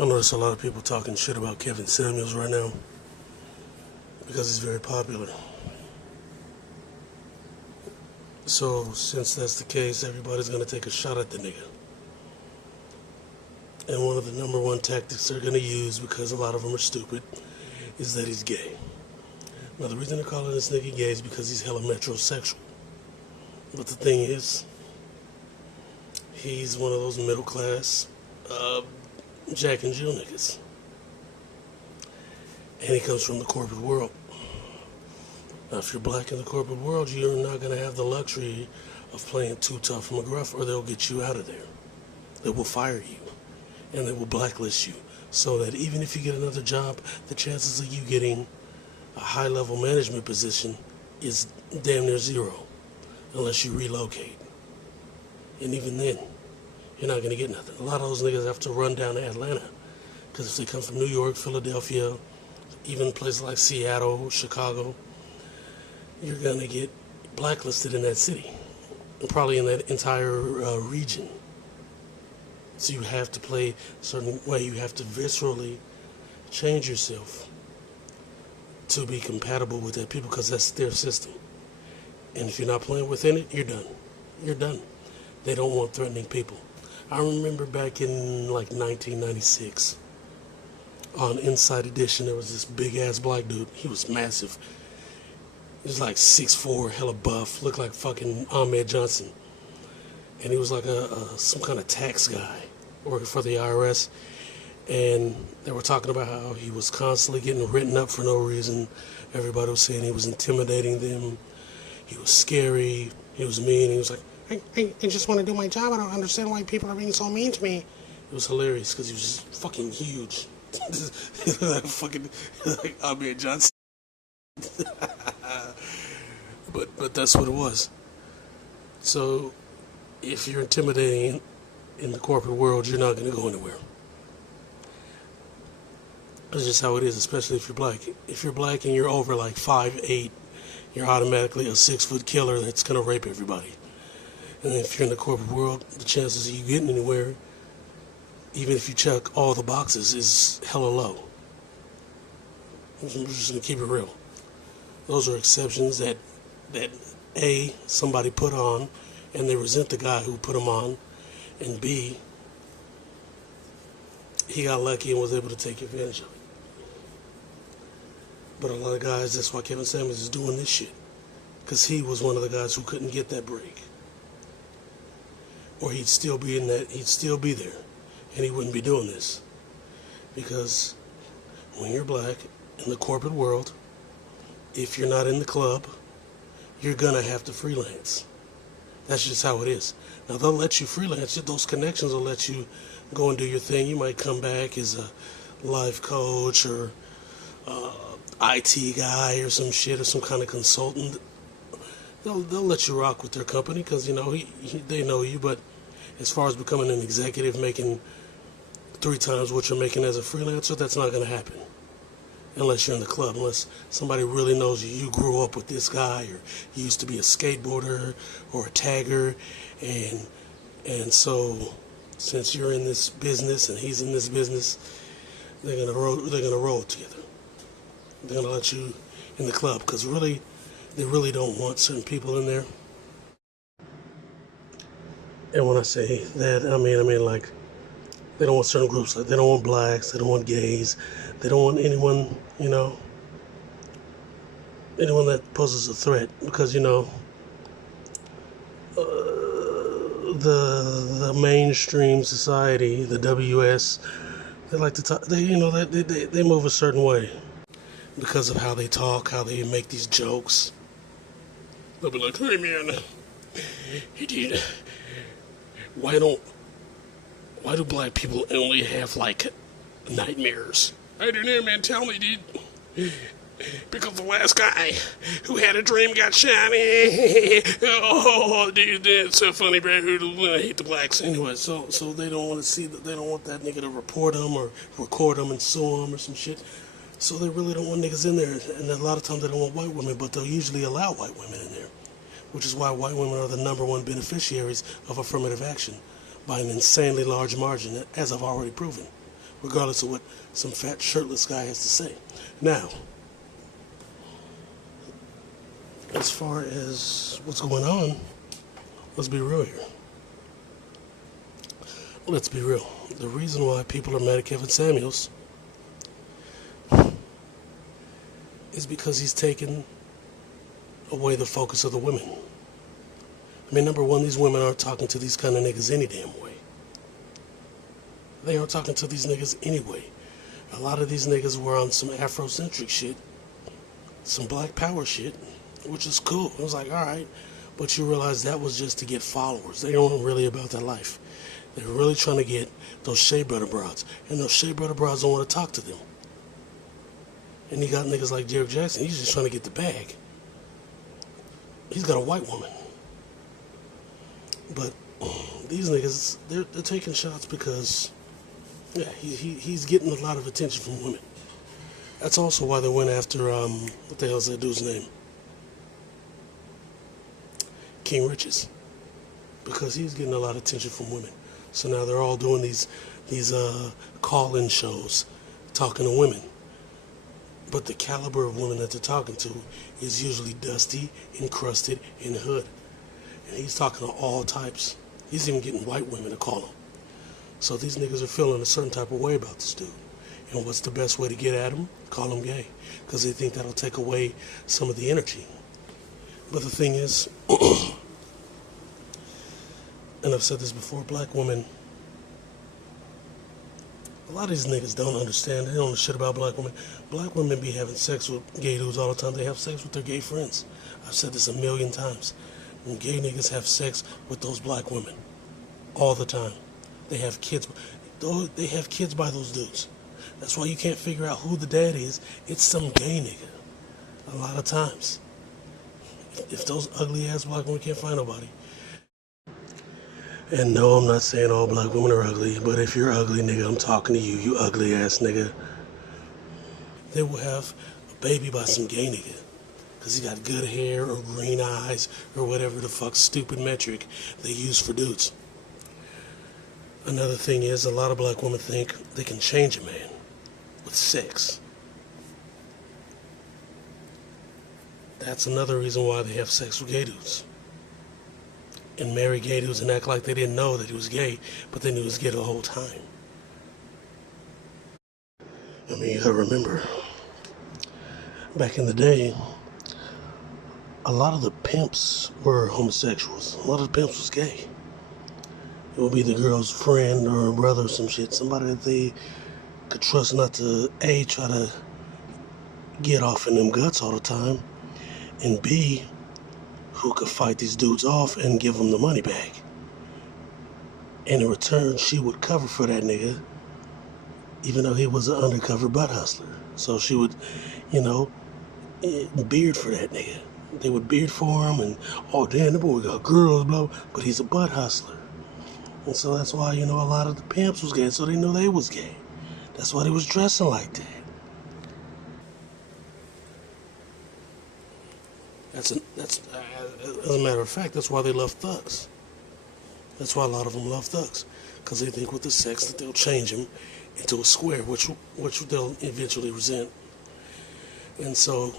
I notice a lot of people talking shit about Kevin Samuels right now because he's very popular. So, since that's the case, everybody's going to take a shot at the nigga. And one of the number one tactics they're going to use, because a lot of them are stupid, is that he's gay. Now, the reason they're calling this nigga gay is because he's hella metrosexual. But the thing is, he's one of those middle class Jack and Jill niggas. And he comes from the corporate world. Now, if you're black in the corporate world, you're not going to have the luxury of playing too tough and McGruff, or they'll get you out of there. They will fire you, and they will blacklist you, so that even if you get another job, the chances of you getting a high-level management position is damn near zero, unless you relocate. And even then, you're not going to get nothing. A lot of those niggas have to run down to Atlanta, because if they come from New York, Philadelphia, even places like Seattle, Chicago, you're going to get blacklisted in that city, and probably in that entire region. So you have to play a certain way. You have to viscerally change yourself to be compatible with that people, because that's their system. And if you're not playing within it, you're done. You're done. They don't want threatening people. I remember back in like 1996, on Inside Edition, there was this big-ass black dude. He was massive. He was like 6'4", hella buff, looked like fucking Ahmed Johnson. And he was like some kind of tax guy working for the IRS. And they were talking about how he was constantly getting written up for no reason. Everybody was saying he was intimidating them. He was scary. He was mean. He was like, I just want to do my job. I don't understand why people are being so mean to me. It was hilarious because he was just fucking huge. like Ahmed Johnson. But that's what it was. So if you're intimidating in the corporate world, you're not going to go anywhere. That's just how it is, especially if you're black. If you're black and you're over like 5'8", you're automatically a 6-foot killer that's going to rape everybody. And if you're in the corporate world, the chances of you getting anywhere, even if you check all the boxes, is hella low. I'm just going to keep it real. Those are exceptions that A, somebody put on, and they resent the guy who put them on, and B, he got lucky and was able to take advantage of it. But a lot of guys, that's why Kevin Samuels is doing this shit, because he was one of the guys who couldn't get that break. Or he'd still be there, and he wouldn't be doing this. Because when you're black in the corporate world, if you're not in the club, you're gonna have to freelance. That's just how it is. Now, they'll let you freelance. Those connections will let you go and do your thing. You might come back as a life coach or IT guy or some shit, or some kind of consultant. They'll let you rock with their company because, you know, they know you. But as far as becoming an executive, making 3 times what you're making as a freelancer, that's not going to happen. Unless you're in the club, unless somebody really knows you. You grew up with this guy, or you used to be a skateboarder or a tagger, and so since you're in this business and he's in this business, they're gonna roll together. They're gonna let you in the club because really, they really don't want certain people in there. And when I say that, I mean like, they don't want certain groups. Like, they don't want blacks. They don't want gays. They don't want anyone, anyone that poses a threat. Because, the mainstream society, the WS, they like to talk. They move a certain way because of how they talk, how they make these jokes. They'll be like, "Hey man, why do black people only have, like, nightmares?" "I don't know, man. Tell me, dude." "Because the last guy who had a dream got shot." "Oh, dude, that's so funny, bro. I hate the blacks." Anyway, so they don't want to see that. They don't want that nigga to report them or record them and sue them or some shit. So they really don't want niggas in there. And a lot of times they don't want white women, but they'll usually allow white women in there. Which is why white women are the number one beneficiaries of affirmative action by an insanely large margin, as I've already proven. regardless of what some fat shirtless guy has to say. Now, as far as what's going on, let's be real here. Let's be real. The reason why people are mad at Kevin Samuels is because he's taken away the focus of the women. I mean, number one, these women aren't talking to these kind of niggas any damn way. They aren't talking to these niggas anyway. A lot of these niggas were on some Afrocentric shit, some black power shit, which is cool. I was like, alright, but you realize that was just to get followers. They weren't really about that life. They're really trying to get those Shea Butter broads, and those Shea Butter broads don't want to talk to them. And you got niggas like Derrick Jackson, he's just trying to get the bag. He's got a white woman. But these niggas, they're taking shots because, yeah, he's getting a lot of attention from women. That's also why they went after, what the hell is that dude's name? King Riches. Because he's getting a lot of attention from women. So now they're all doing these call-in shows, talking to women. But the caliber of women that they're talking to is usually dusty, encrusted, and hood. And he's talking to all types. He's even getting white women to call him. So these niggas are feeling a certain type of way about this dude. And what's the best way to get at him? Call him gay. Because they think that'll take away some of the energy. But the thing is, and I've said this before, black women, a lot of these niggas don't understand. They don't know shit about black women. Black women be having sex with gay dudes all the time. They have sex with their gay friends. I've said this a million times. And gay niggas have sex with those black women all the time. They have kids. They have kids by those dudes. That's why you can't figure out who the dad is. It's some gay nigga. A lot of times. If those ugly ass black women can't find nobody. And no, I'm not saying all black women are ugly, but if you're ugly, nigga, I'm talking to you, you ugly ass nigga. They will have a baby by some gay nigga. Because he got good hair or green eyes or whatever the fuck stupid metric they use for dudes. Another thing is, a lot of black women think they can change a man with sex. That's another reason why they have sex with gay dudes. And marry gay dudes and act like they didn't know that he was gay, but they knew he was gay the whole time. I mean, you gotta remember, back in the day, a lot of the pimps were homosexuals. A lot of the pimps was gay. It would be the girl's friend or brother or some shit, somebody that they could trust not to, A, try to get off in them guts all the time, and B, who could fight these dudes off and give them the money back. And in return, she would cover for that nigga, even though he was an undercover butt hustler. So she would, beard for that nigga. They would beard for him, and, oh, damn, the boy got girls, blah, but he's a butt hustler. And so that's why, a lot of the pimps was gay, so they knew they was gay. That's why they was dressing like that. That's as a matter of fact, that's why they love thugs. That's why a lot of them love thugs, because they think with the sex that they'll change him into a square, which they'll eventually resent. And so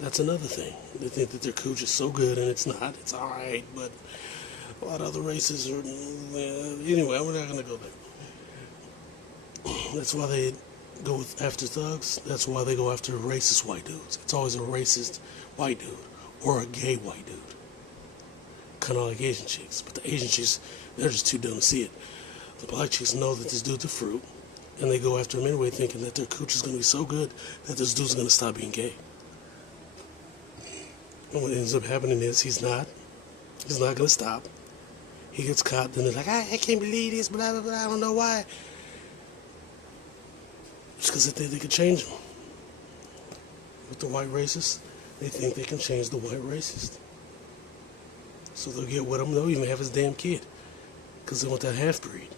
that's another thing. They think that their cooch is so good, and it's not. It's all right, but a lot of other races are. Anyway, we're not gonna go there. That's why they go after thugs. That's why they go after racist white dudes. It's always a racist white dude. Or a gay white dude. Kind of like Asian chicks. But the Asian chicks, they're just too dumb to see it. The black chicks know that this dude's a fruit, and they go after him anyway thinking that their cooch is going to be so good that this dude's going to stop being gay. And what ends up happening is he's not going to stop. He gets caught, then they're like, I can't believe this, blah, blah, blah, I don't know why. Just because they think they could change him. With the white racists, they think they can change the white racist. So they'll get with him. They'll even have his damn kid. Because they want that half-breed.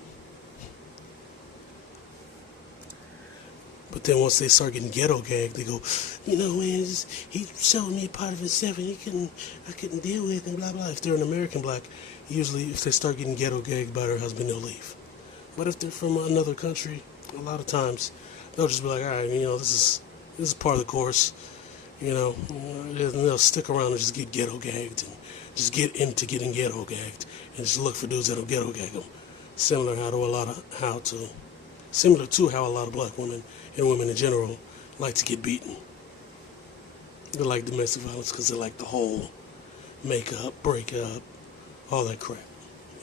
But then once they start getting ghetto gagged, they go, man, he showed me a part of himself and I couldn't deal with it, and blah, blah. If they're an American black, usually if they start getting ghetto gagged by their husband, they'll leave. But if they're from another country, A lot of times, they'll just be like, all right, this is part of the course, and they'll stick around and just get ghetto gagged and just get into getting ghetto gagged and just look for dudes that'll ghetto gag them. Similar to how a lot of black women and women in general like to get beaten. They like domestic violence because they like the whole make up, break up, all that crap,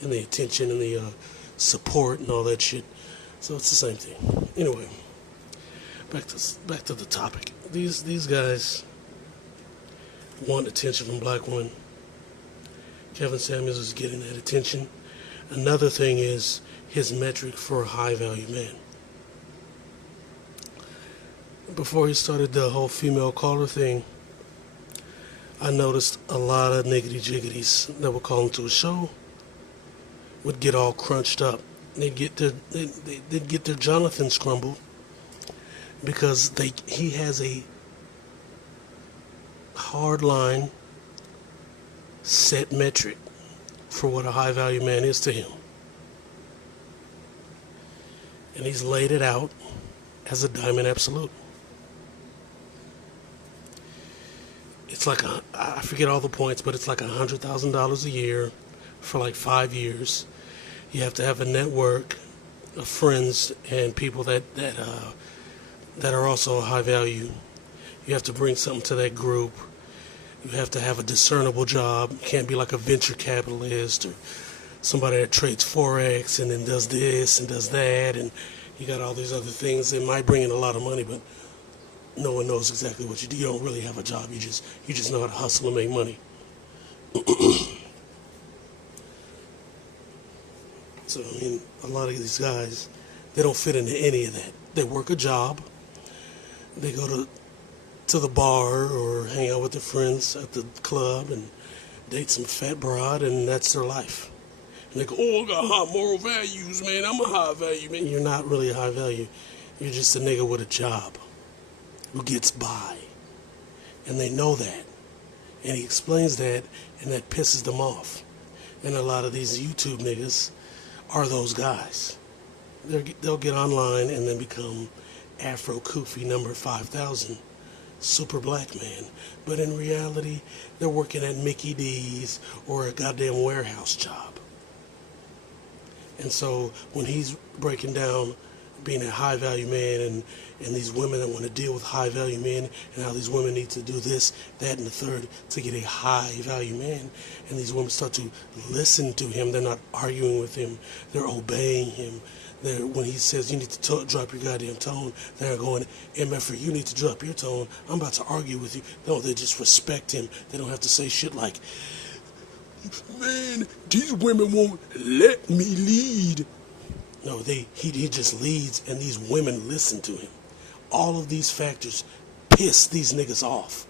and the attention and the support and all that shit. So it's the same thing. Anyway, back to the topic. These guys want attention from black women. Kevin Samuels is getting that attention. Another thing is his metric for a high value man. Before he started the whole female caller thing, I noticed a lot of niggity jiggities that would call into a show would get all crunched up. They'd get their Jonathan crumbled because he has a hard line set metric for what a high value man is to him. And he's laid it out as a diamond absolute. It's like I forget all the points, but it's like $100,000 a year for like 5 years. You have to have a network of friends and people that are also high value. You have to bring something to that group. You have to have a discernible job. You can't be like a venture capitalist or somebody that trades Forex and then does this and does that, and you got all these other things that might bring in a lot of money, but no one knows exactly what you do. You don't really have a job. You just know how to hustle and make money. So, a lot of these guys, they don't fit into any of that. They work a job. They go to the bar or hang out with their friends at the club and date some fat broad, and that's their life. And they go, oh, I got high moral values, man. I'm a high value man. You're not really a high value. You're just a nigga with a job who gets by. And they know that. And he explains that, and that pisses them off. And a lot of these YouTube niggas are those guys. They'll get online and then become Afro Kufi number 5,000, super black man. But in reality, they're working at Mickey D's or a goddamn warehouse job. And so when he's breaking down being a high value man and these women that want to deal with high value men and how these women need to do this, that, and the third to get a high value man, and these women start to listen to him, they're not arguing with him, they're obeying him. When he says you need to drop your goddamn tone, they're going, MF, you need to drop your tone, I'm about to argue with you. No, they just respect him. They don't have to say shit like, man, these women won't let me lead. No, he just leads, and these women listen to him. All of these factors piss these niggas off.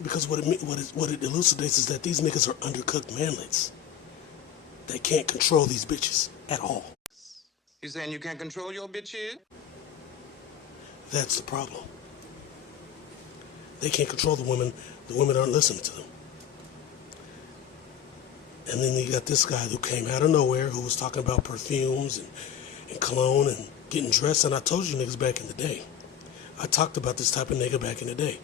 Because what it elucidates is that these niggas are undercooked manlets. They can't control these bitches at all. You saying you can't control your bitches? That's the problem. They can't control the women. The women aren't listening to them. And then you got this guy who came out of nowhere who was talking about perfumes and cologne and getting dressed. And I told you niggas back in the day. I talked about this type of nigga back in the day.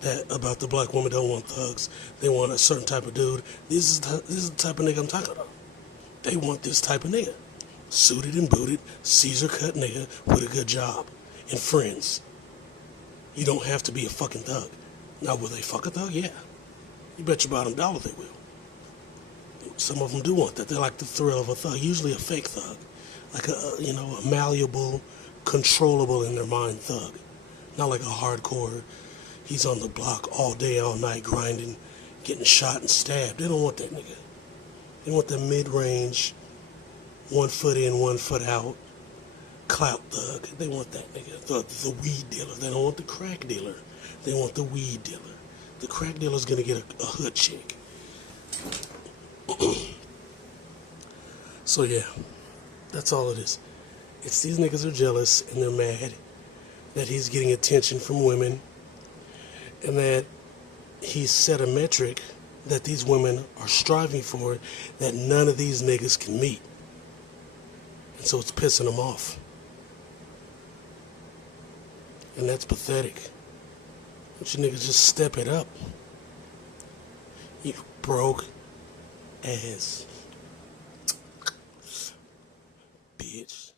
That about the black women don't want thugs. They want a certain type of dude. This is the type of nigga I'm talking about. They want this type of nigga. Suited and booted, Caesar cut nigga with a good job. And friends. You don't have to be a fucking thug. Now, will they fuck a thug? Yeah. You bet your bottom dollar they will. Some of them do want that. They like the thrill of a thug, usually a fake thug, like a malleable, controllable in their mind thug, not like a hardcore. He's on the block all day, all night, grinding, getting shot and stabbed. They don't want that nigga. They want the mid-range, 1 foot in, 1 foot out, clout thug. They want that nigga. The weed dealer. They don't want the crack dealer. They want the weed dealer. The crack dealer's gonna get a hood chick. So yeah, that's all it is. It's these niggas are jealous and they're mad that he's getting attention from women and that he's set a metric that these women are striving for that none of these niggas can meet. And so it's pissing them off. And that's pathetic. Don't you niggas just step it up? You broke ass bitch.